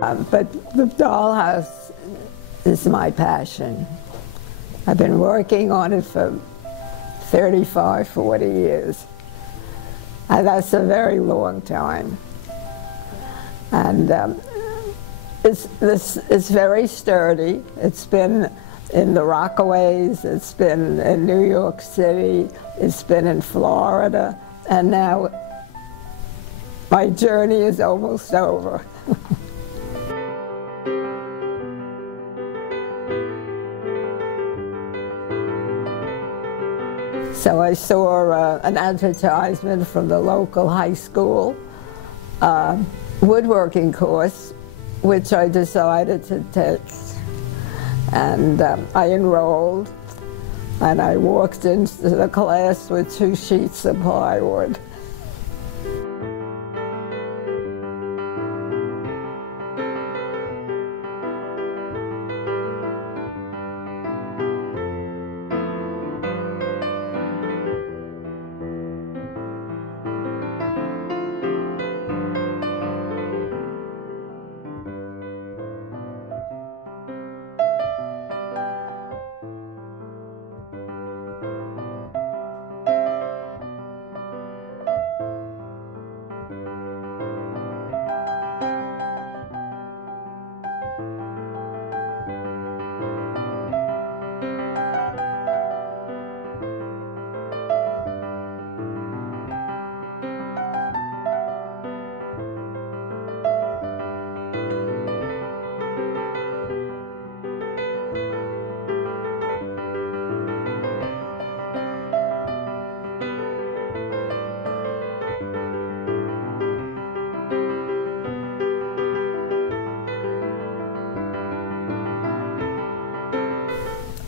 But the dollhouse is my passion. I've been working on it for 35, 40 years. And that's a very long time. And it's very sturdy. It's been in the Rockaways, it's been in New York City, it's been in Florida, and now my journey is almost over. So I saw an advertisement from the local high school woodworking course, which I decided to take. And I enrolled, and I walked into the class with 2 sheets of plywood.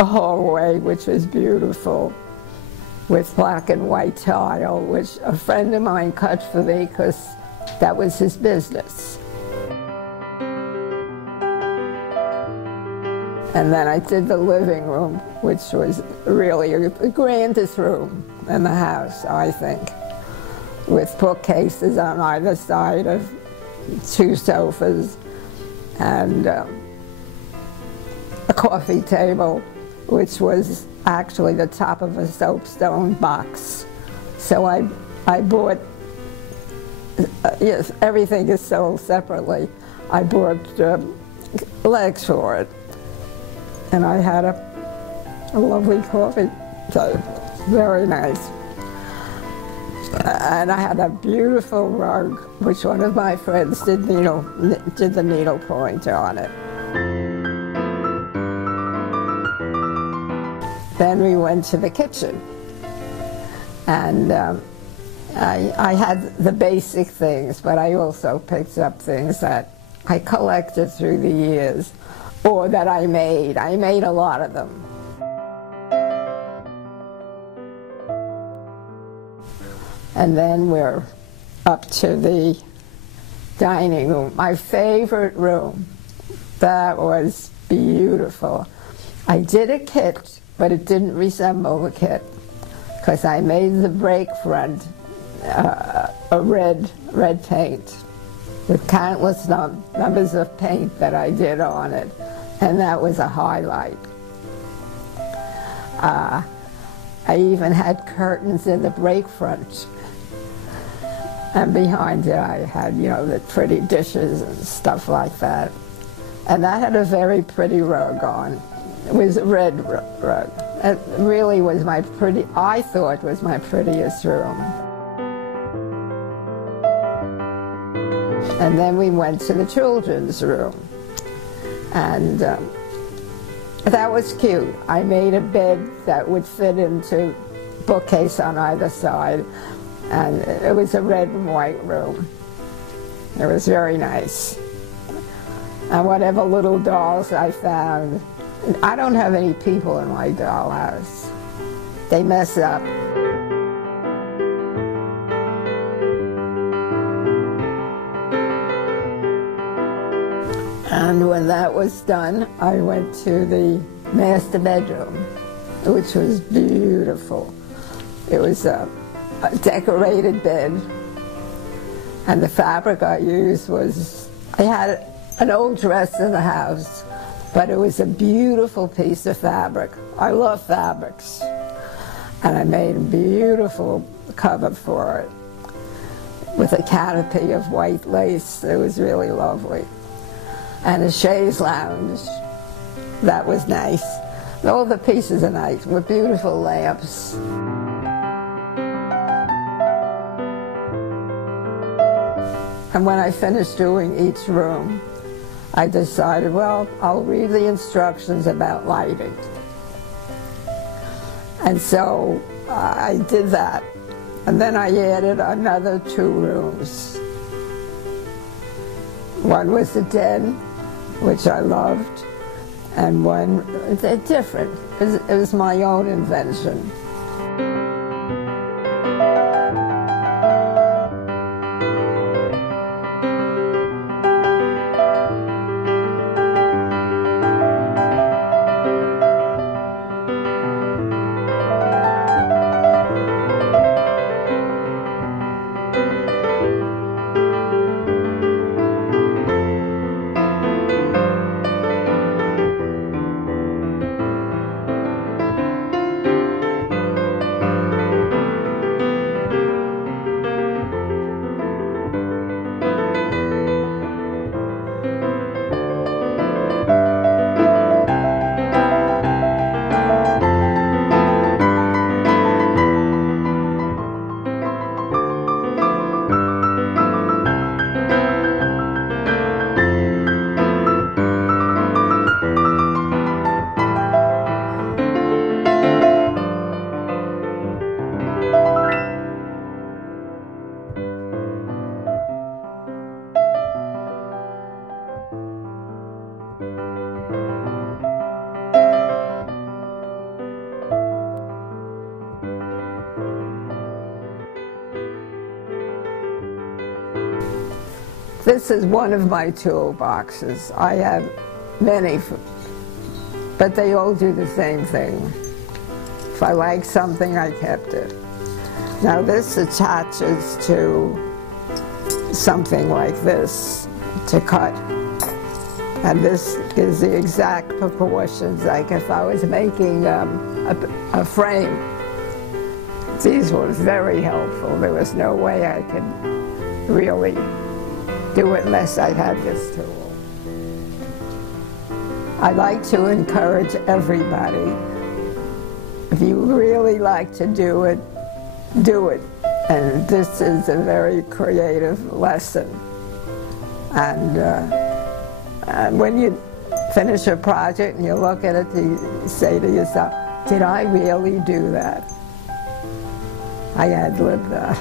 A hallway which was beautiful with black and white tile, which a friend of mine cut for me because that was his business. And then I did the living room, which was really the grandest room in the house, I think, with bookcases on either side of 2 sofas and a coffee table, which was actually the top of a soapstone box. So I bought, yes, everything is sold separately. I bought legs for it. And I had a lovely coffee, so very nice. And I had a beautiful rug, which one of my friends did the needle point on it. Then we went to the kitchen, and I had the basic things, but I also picked up things that I collected through the years, or that I made. I made a lot of them. And then we're up to the dining room, my favorite room. That was beautiful. I did a kit, but it didn't resemble the kit because I made the break front a red paint with countless numbers of paint that I did on it, and that was a highlight. I even had curtains in the break front, and behind it I had, the pretty dishes and stuff like that. And that had a very pretty rug on. It was a red rug. It really was I thought was my prettiest room. And then we went to the children's room. And that was cute. I made a bed that would fit into bookcase on either side. And it was a red and white room. It was very nice. And whatever little dolls I found, I don't have any people in my dollhouse. They mess up. And when that was done, I went to the master bedroom, which was beautiful. It was a decorated bed, and the fabric I used was, I had an old dress in the house, but it was a beautiful piece of fabric. I love fabrics. And I made a beautiful cover for it with a canopy of white lace. It was really lovely. And a chaise lounge. That was nice. All the pieces are nice with beautiful lamps. And when I finished doing each room, I decided, well, I'll read the instructions about lighting. And so I did that. And then I added another 2 rooms. One was the den, which I loved, and one, they're different. It was my own invention. This is one of my toolboxes. I have many, but they all do the same thing. If I like something, I kept it. Now this attaches to something like this to cut. And this gives the exact proportions, like if I was making a frame. These were very helpful. There was no way I could really do it unless I had this tool. I like to encourage everybody. If you really like to do it, do it. And this is a very creative lesson. And when you finish a project and you look at it, you say to yourself, did I really do that? I ad-libbed that.